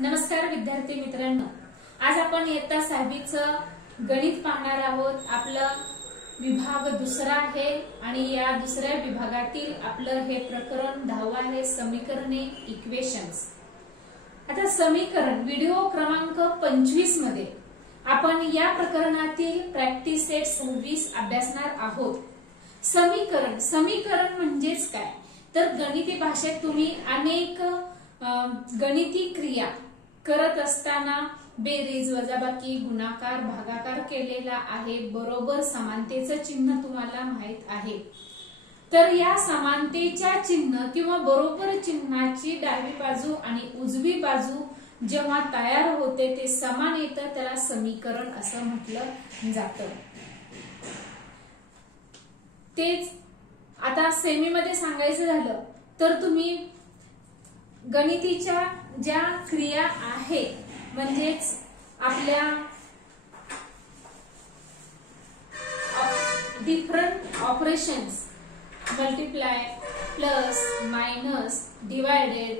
नमस्कार विद्यार्थी मित्रांनो, आज आपण इयत्ता 6वीचं गणित पाहणार आहोत। आपला विभाग दुसरा आहे आणि या दुसऱ्या विभागातील आपलं हे प्रकरण 10व आहे, समीकरणे इक्वेशन्स। आता समीकरण व्हिडिओ क्रमांक 25 मध्ये आपण या प्रकरणातील प्रॅक्टिस सेट 26 अभ्यासणार आहोत। समीकरण म्हणजेच काय, तर गणिती भाषेत तुम्ही अनेक गणिती क्रिया करत असताना बेरीज, वजाबाकी, गुणाकार, भागाकार केलेला आहे। बरोबर समानतेचं चिन्ह तुम्हाला माहित आहे। तर या समानतेच्या चिन्ह किंवा बरोबर चिन्हाची डावी बाजू आणि उजवी बाजू जेव्हा तयार होते ते समान येतं, त्याला समीकरण असं म्हटलं जातं। तेच आता सेमी मध्ये सांगायचं झालं तर तुम्ही गणितीच्या ज्या क्रिया आहेत म्हणजेच आपल्या different operations, multiply, plus, minus, divided,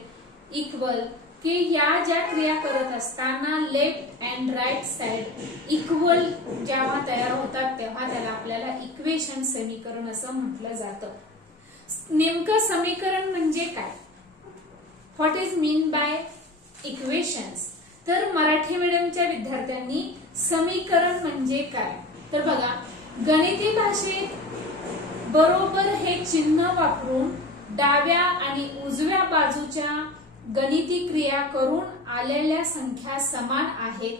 equal की या ज्या क्रिया करत असताना left and right side equal जेव्हा तयार होतात तेव्हा त्याला आपल्याला इक्वेशन समीकरण असं म्हटलं जातं। नेमकं समीकरण म्हणजे काय, what is mean by equations, तर मराठी मीडियमच्या विद्यार्थ्यांनी समीकरण म्हणजे काय, तर बघा गणिती भाषेत बरोबर हे चिन्ह वापरून डाव्या आणि उजव्या बाजूच्या गणिती क्रिया करून आलेल्या संख्या समान आहेत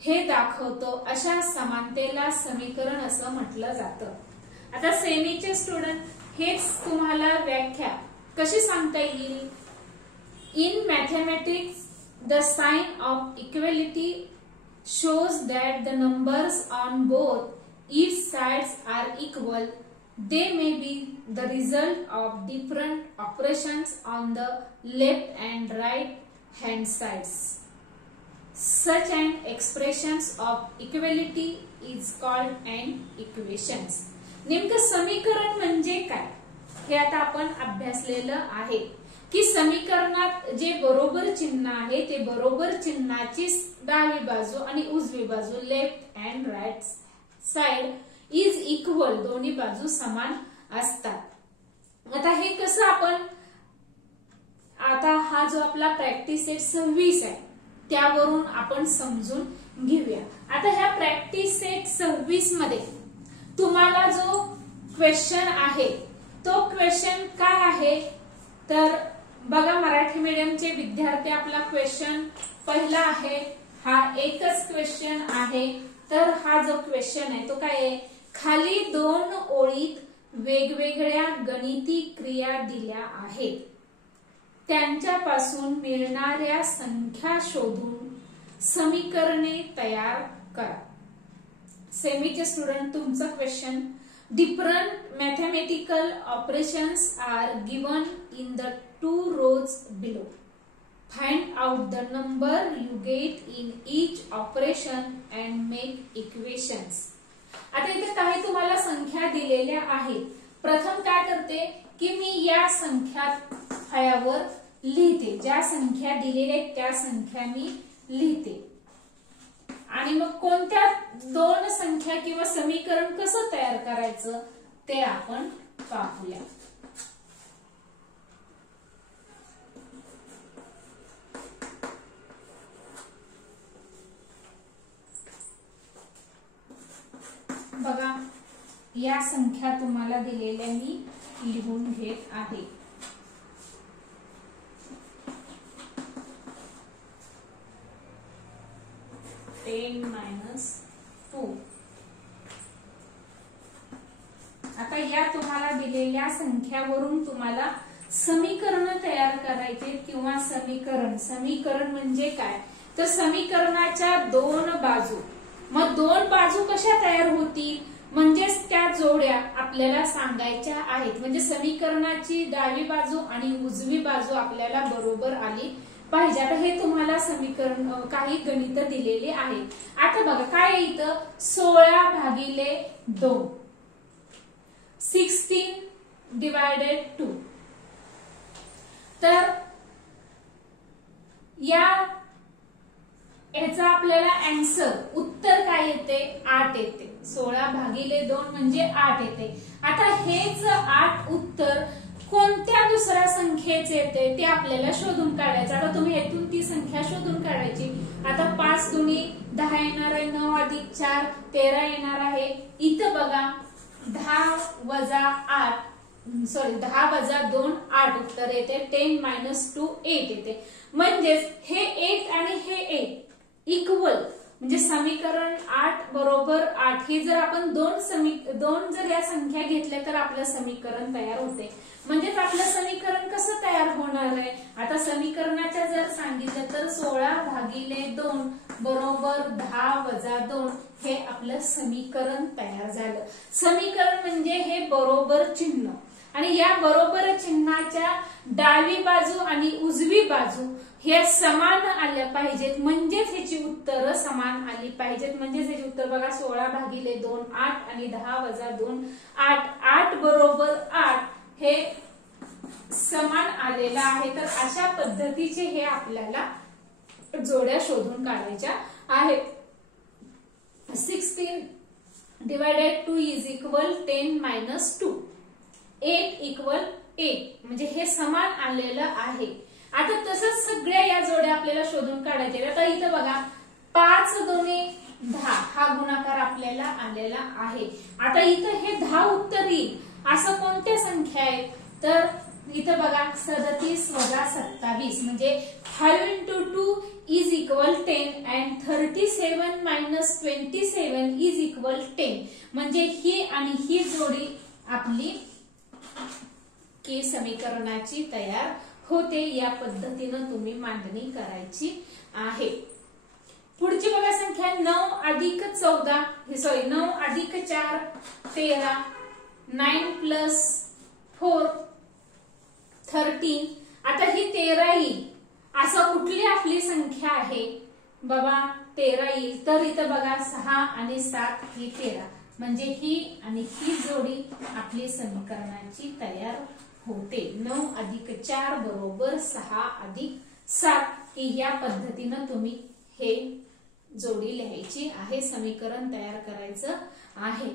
हे दाखवतो। अशा समानतेला समीकरण असं म्हटलं जातं। आता सेमीचे स्टुडंट हेच तुम्हाला व्याख्या कशी सांगता येईल। In mathematics, the sign of equality shows that the numbers on both each sides are equal. They may be the result of different operations on the left and right hand sides. Such an expressions of equality is called an equations. नेमकं समीकरण म्हणजे काय हे आता आपण अभ्यासलेलं आहे की समीकरणात जे बरोबर चिन्ह आहे ते बरोबर चिन्हाची डावी बाजू आणि उजवी बाजू left and right side is equal, दोन्ही बाजू समान असतात। आता हे कसं आपण, आता हा जो आपला प्रॅक्टिस सेट 26 आहे त्यावरून आपण समजून घेऊया। आता ह्या प्रॅक्टिस सेट 26 मध्ये तुम्हाला जो क्वेश्चन आहे तो क्वेश्चन काय आहे, तर बघा मराठी मीडियमचे विद्यार्थी आपला क्वेश्चन पहिला आहे, हा एकच क्वेश्चन आहे। तर हा जो क्वेश्चन आहे तो काय आहे, खाली दोन ओळीत वेगवेगळ्या गणिती क्रिया दिल्या आहेत, त्यांच्यापासून मिळणाऱ्या संख्या शोधून समीकरणे तयार करा। सेमीचे स्टुडंट तुमचा question, different mathematical operations are given in the two rows below. Find out the number you get in each operation and make equations. आता इथे काही तुम्हाला संख्या दिलेल्या आहेत। प्रथम काय करते की मी या संख्या फळ्यावर लिहिते, ज्या संख्या दिलेल्या आहेत त्या संख्या मी लिहिते आणि मग कोणत्या दोन संख्या किंवा समीकरण कसं तयार करायचं ते आपण पाहूया। बघा या संख्या तुम्हाला दिलेल्या मी लिहून घेत आहे। -2। आता या तुम्हाला दिलेल्या संख्यावरून तुम्हाला समीकरण तयार करायचे किंवा समीकरण म्हणजे काय, तर समीकरणाच्या दोन बाजू, मग दोन बाजू कशा तयार होतील म्हणजेच त्या जोड्या आपल्याला सांगायच्या आहेत। म्हणजे समीकरणाची डावी बाजू आणि उजवी बाजू आपल्याला बरोबर आली पाहिजे। आता हे तुम्हाला समीकरण काही गणित दिलेले आहे। आता बघा काय इथं 16/2, 16/2, तर या याचा आपल्याला आन्सर उत्तर काय येते 8 येते. 16/2 म्हणजे 8 येते. आता हेच 8 उत्तर कोणत्या दुसऱ्या संख्येचे येते ते आपल्याला शोधून काढायचं. आता तुम्ही येथून ती संख्या शोधून काढायची. आता 5 दुनी 10 येणार आहे, 9 अधिक 4 13 येणार आहे. इथं बघा 10 वजा 2 8 उत्तर येते. 10 - 2 8 येते. म्हणजेच हे 8 आणि हे 8 इक्वल म्हणजे समीकरण 8 बरोबर 8 हे जर आपण दोन जर या संख्या घेतल्या तर आपलं समीकरण तयार होते. म्हणजेच आपलं समीकरण कसं तयार होणार आहे. आता समीकरणाच्या जर सांगितलं तर 16/2 बरोबर 10 - 2 हे आपलं समीकरण तयार झालं. समीकरण म्हणजे हे बरोबर चिन्ह आणि या बरोबर चिन्हाच्या डावी बाजू आणि उजवी बाजू हे समान आल्या पाहिजेत. म्हणजेच ह्याची उत्तर समान आली पाहिजेत. म्हणजेच ह्याची उत्तर बघा 16/2 8 आणि 10 - 2 8. 8 बरोबर 8 हे समान आलेलं आहे. तर अशा पद्धतीचे हे आपल्याला जोड्या शोधून काढायच्या आहेत. 16 / 2 is equal 10 - 2. 8 = 8 म्हणजे हे समान आलेलं आहे. आता तसंच सगळ्या या जोड्या आपल्याला शोधून काढायच्या. आता इथं बघा 5 दुनी 10 हा गुणाकार आपल्याला आलेला आहे. आता इथं हे 10 उत्तर येईल असं कोणत्या संख्या आहेत तर इथं बघा 37 - 27 म्हणजे 5 × 2 = 10 and 37 - 27 = 10 म्हणजे ही आणि ही जोडी आपली की समीकरणाची तयार होते. या पद्धतीनं तुम्ही मांडणी करायची आहे. पुढची बघा संख्या 9 अधिक 4 13 9 + 4 13. आता ही 13 येईल असं कुठली आपली संख्या आहे बाबा 13 येईल तर इथं बघा 6 आणि 7 ही 13 म्हणजे ही आणि ही जोडी आपली समीकरणाची तयार होते. 9 अधिक 4 बरोबर 6 अधिक 7 की या पद्धतीनं तुम्ही हे जोडी लिहायची आहे. समीकरण तयार करायचं आहे.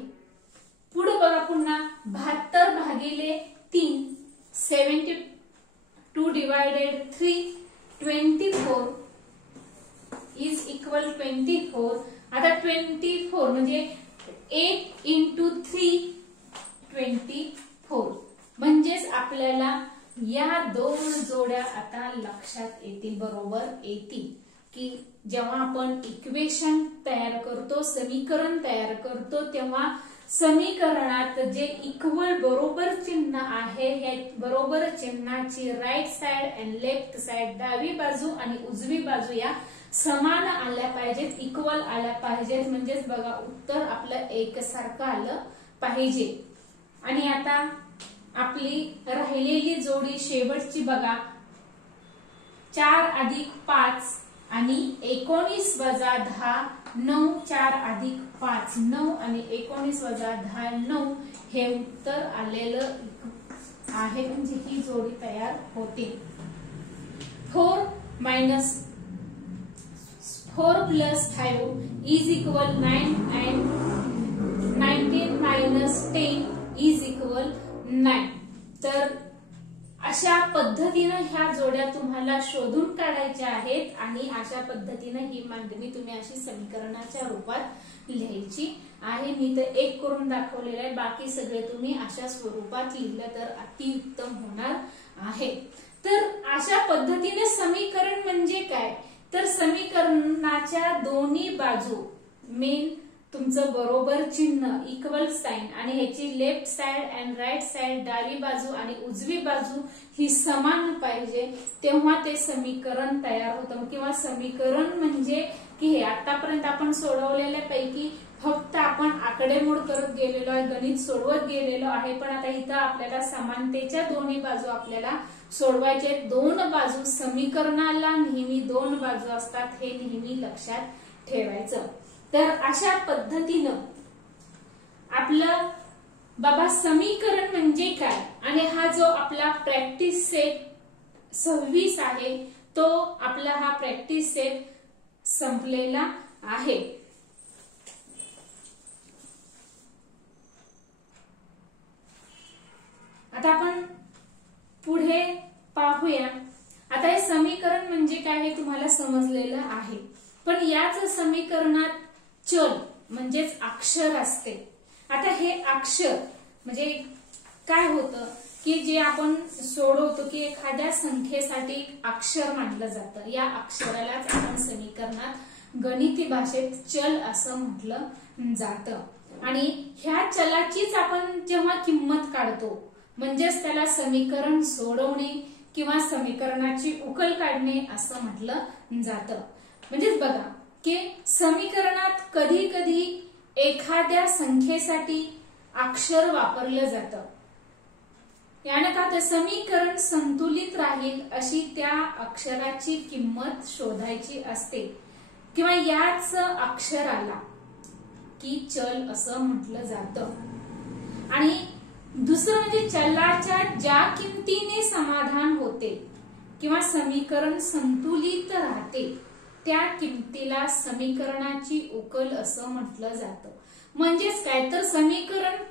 पुढे बघा पुन्हा 72/3 72 / 3 24 is equal 24. आता 24 म्हणजे 8 × 3 24 म्हणजेच आपल्याला या दोन जोड्या आता लक्षात येतील बरोबर येतील की जेव्हा आपण इक्वेशन तयार करतो समीकरण तयार करतो तेव्हा समीकरणात जे इक्वल बरोबर चिन्ह आहे हे बरोबर चिन्हाची right side and left side डावी बाजू आणि उजवी बाजू या समान आल्या पाहिजेत, इक्वल आल्या पाहिजेत. म्हणजेच बघा उत्तर आपलं एकसारखं आलं पाहिजे. आणि आता आपली राहिलेली जोडी शेवटची बघा 4 अधिक 5 आणि 19 वजा 10 9 4 अधिक 5 9 आणि 19 वजा 10 9 हे उत्तर आलेलं आहे. म्हणजे ही जोडी तयार होते. 4 plus 5 is equal 9 and 19 minus 10 is equal 9. तर अशा पद्धतीने ह्या जोड्या तुम्हाला शोधून काढायच्या आहेत आणि अशा पद्धतीने ही मांडणी तुम्ही अशी समीकरणाच्या रूपात लिहायची आहे. मी तर एक करून दाखवलेलं आहे, बाकी सगळे तुम्ही अशा स्वरूपात लिहिलं तर अतिउत्तम होणार आहे. तर अशा पद्धतीने समीकरण म्हणजे काय तर समीकरणाच्या दोन्ही बाजू मेन तुमचं बरोबर चिन्ह इक्वल साइन आणि ह्याची left side and right side डावी बाजू आणि उजवी बाजू ही समान पाहिजे तेव्हा ते समीकरण तयार होतं. किंवा समीकरण म्हणजे की हे आतापर्यंत आपण सोडवलेल्या पैकी फक्त आपण आकडेमोड करत गेलेलो आहे, गणित सोडवत गेलेलो आहे. पण आता इथं आपल्याला समानतेच्या दोन्ही बाजू आपल्याला सोडवायचे. दोन बाजू समीकरणाला नेहमी दोन बाजू असतात हे नेहमी लक्षात ठेवायचं. तर अशा पद्धतीनं आपलं बाबा समीकरण म्हणजे काय आणि हा जो आपला प्रॅक्टिस सेट 26 आहे तो आपला हा प्रॅक्टिस सेट संपलेला आहे. आता आपण पुढे पाहूया. आता हे समीकरण म्हणजे काय हे तुम्हाला समजलेलं आहे, पण याच समीकरणात चल म्हणजेच अक्षर असते. आता हे अक्षर म्हणजे काय होतं की जे आपण सोडवतो की एखाद्या संख्येसाठी अक्षर मानलं जातं, या अक्षरालाच आपण समीकरणात गणिती भाषेत चल असं म्हटलं जातं. आणि ह्या चलाचीच आपण जेव्हा किंमत काढतो म्हणजेच त्याला समीकरण सोडवणे किंवा समीकरणाची उकल काढणे असं म्हटलं जातं. म्हणजेच बघा की समीकरणात कधी कधी एखाद्या संख्येसाठी अक्षर वापरलं जातं. यानं का ते समीकरण संतुलित राहील अशी त्या अक्षराची किंमत शोधायची असते किंवा याच अक्षराला की चल असं म्हटलं जातं. आणि दुसरं म्हणजे चलाच्या ज्या किमतीने समाधान होते किंवा समीकरण संतुलित राहते त्या किमतीला समीकरणाची उकल असं म्हटलं जातं. म्हणजेच काय तर समीकरण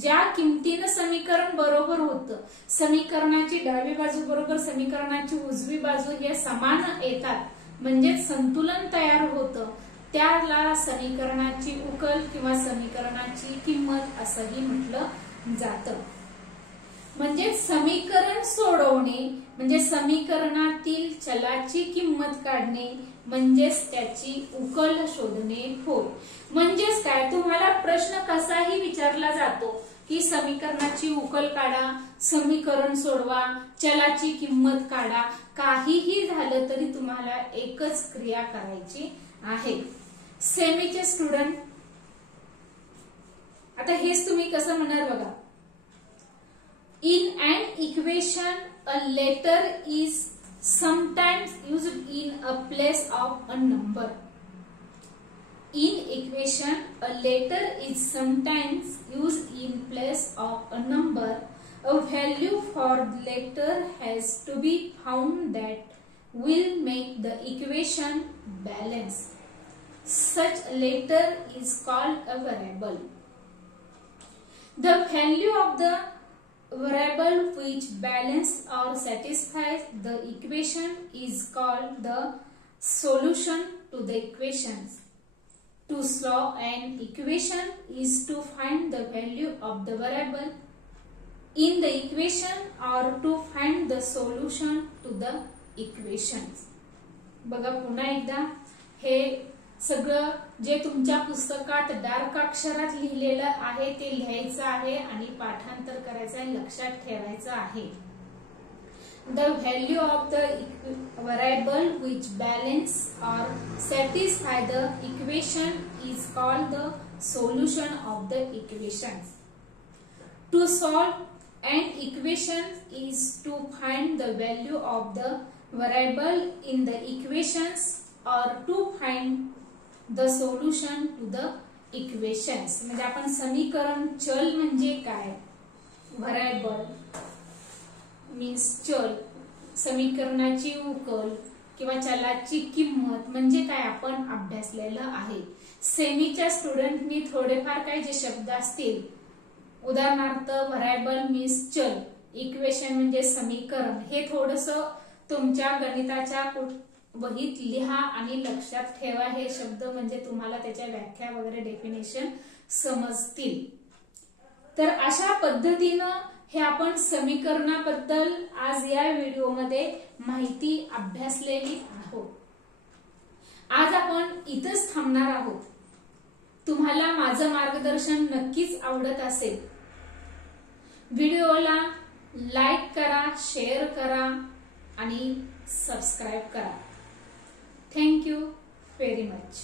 ज्या किमतीनं समीकरण बरोबर होतं, समीकरणाची डावी बाजू बरोबर समीकरणाची उजवी बाजू हे समान येतात म्हणजेच संतुलन तयार होतं, त्याला समीकरणाची उकल किंवा समीकरणाची किंमत असंही म्हटलं जातं. म्हणजे समीकरण सोडवणे म्हणजे समीकरणातील चलाची किंमत काढणे म्हणजेच त्याची उकल शोधणे होय. म्हणजेच काय तुम्हाला प्रश्न कसाही विचारला जातो की समीकरणाची उकल काढा, समीकरण सोडवा, चलाची किंमत काढा, काहीही झालं तरी तुम्हाला एकच क्रिया करायची आहे. सेमीचे स्टुडंट आता हेच तुम्ही कसं म्हणणार बघा. In an equation, a letter is sometimes used in a place of a number. In equation, a letter is sometimes used in place of a number. A value for the letter has to be found that will make the equation balance. Such a letter is called a variable. The value of the variable which balances or satisfies the equation is called the solution to the equations. To solve an equation is to find the value of the variable in the equation or to find the solution to the equations. बघा पुन्हा एकदा हे सगळं जे तुमच्या पुस्तकात dark अक्षरात लिहिलेलं आहे ते लिहायचं आहे आणि पाठांतर करायचं आहे, लक्षात ठेवायचं आहे. The value of the variable which balance or satisfy the equation is called the solution of the equations. To solve an equation is to find the value of the variable in the equations or to find the solution to the equations. म्हणजे आपण समीकरण चल म्हणजे काय, व्हरायबल means चल, समीकरणाची उकल किंवा चलाची किंमत म्हणजे काय आपण अभ्यासलेलं आहे. सेमीच्या स्टुडंटनी थोडेफार काय जे शब्द असतील, उदाहरणार्थ व्हरायबल मीन्स चल, इक्वेशन म्हणजे समीकरण, हे थोडंसं तुमच्या गणिताच्या वहीत लिहा आणि लक्षात ठेवा. हे शब्द म्हणजे तुम्हाला त्याच्या व्याख्या वगैरे डेफिनेशन समजतील. तर अशा पद्धतीनं हे आपण समीकरणाबद्दल आज या व्हिडिओमध्ये माहिती अभ्यासलेली आहोत. आज आपण इथंच थांबणार आहोत. तुम्हाला माझं मार्गदर्शन नक्कीच आवडत असेल. व्हिडिओला लाईक करा, शेअर करा आणि सबस्क्राईब करा. Thank you very much.